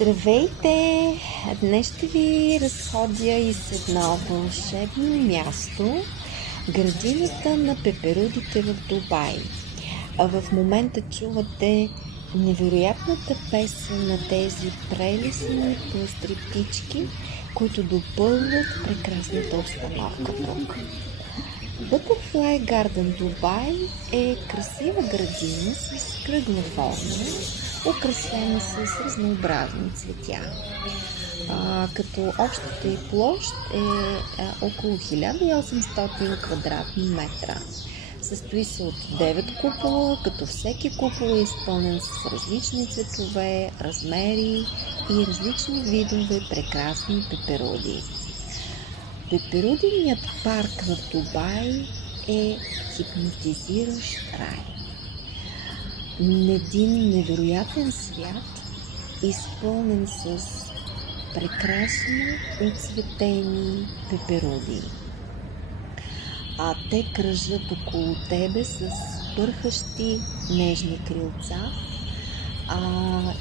Здравейте! Днес ще ви разходя из едно вълшебно място, градината на пеперудите в Дубай. В момента чувате невероятната песен на тези прелесни пъстри птички, които допълват прекрасната обстановка тук. Butterfly Garden Дубай е красива градина с кръгла форма, украсена с разнообразни цветя. Като общата й площ е около 1800 квадратни метра. Състои се от 9 купола, като всеки купол е изпълнен с различни цветове, размери и различни видове прекрасни пеперуди. Пеперуденият парк в Дубай е хипнотизиращ рай. Един невероятен свят, изпълнен с прекрасно оцветени пеперуди. Те кръжат около тебе с пърхащи нежни крилца,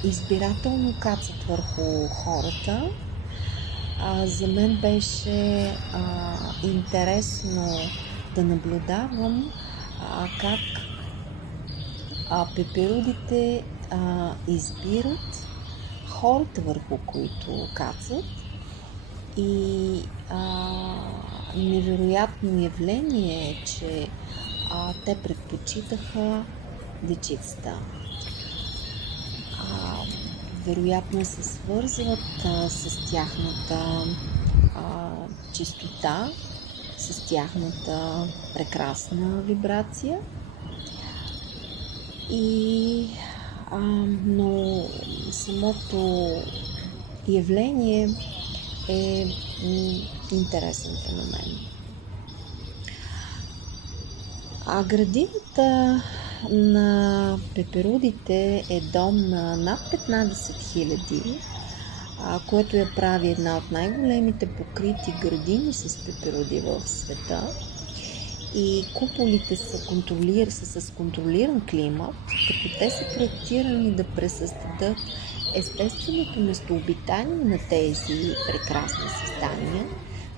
избирателно кацат върху хората. За мен беше интересно да наблюдавам как пеперудите избират хората, върху които кацат, и невероятно явление е, че те предпочитаха дечицата. Вероятно се свързват с тяхната чистота, с тяхната прекрасна вибрация. Но самото явление е интересен феномен. Градината на пеперудите е дом на над 15 000, което я прави една от най-големите покрити градини с пеперуди в света. И куполите са с контролиран климат, като те са проектирани да пресъздадат естественото местообитание на тези прекрасни създания,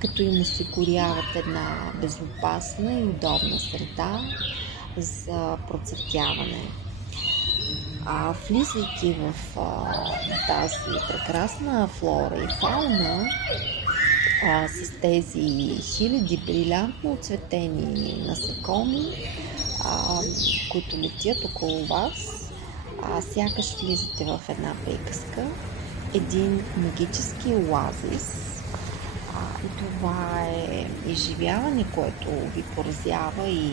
като им осигуряват една безопасна и удобна среда за процъфтяване. Влизайки в тази прекрасна флора и фауна, с тези хиляди брилянтно оцветени насекоми, които летят около вас, сякаш влизате в една приказка, един магически оазис. И това е изживяване, което ви поразява, и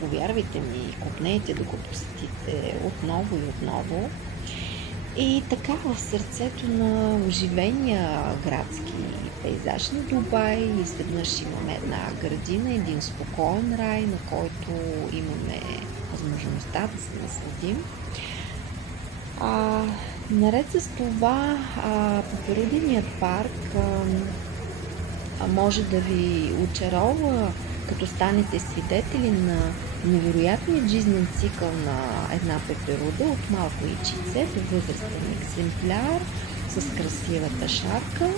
повярвайте ми, копнете да го посетите отново и отново. И така в сърцето на оживения градски пейзаж на Дубай изведнъж имаме една градина, един спокоен рай, на който имаме възможността да се насладим. Наред с това, пеперуденият парк може да ви очарова, като станете свидетели на невероятният жизнен цикъл на една пеперуда, от малко яйчице до възрастен екземпляр с красивата шапка.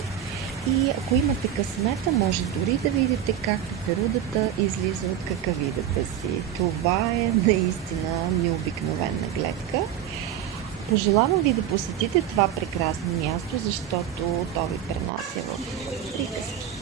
И ако имате късмета, може дори да видите как пеперудата излиза от какавидата си. Това е наистина необикновена гледка. Пожелавам ви да посетите това прекрасно място, защото то ви пренася в приказките.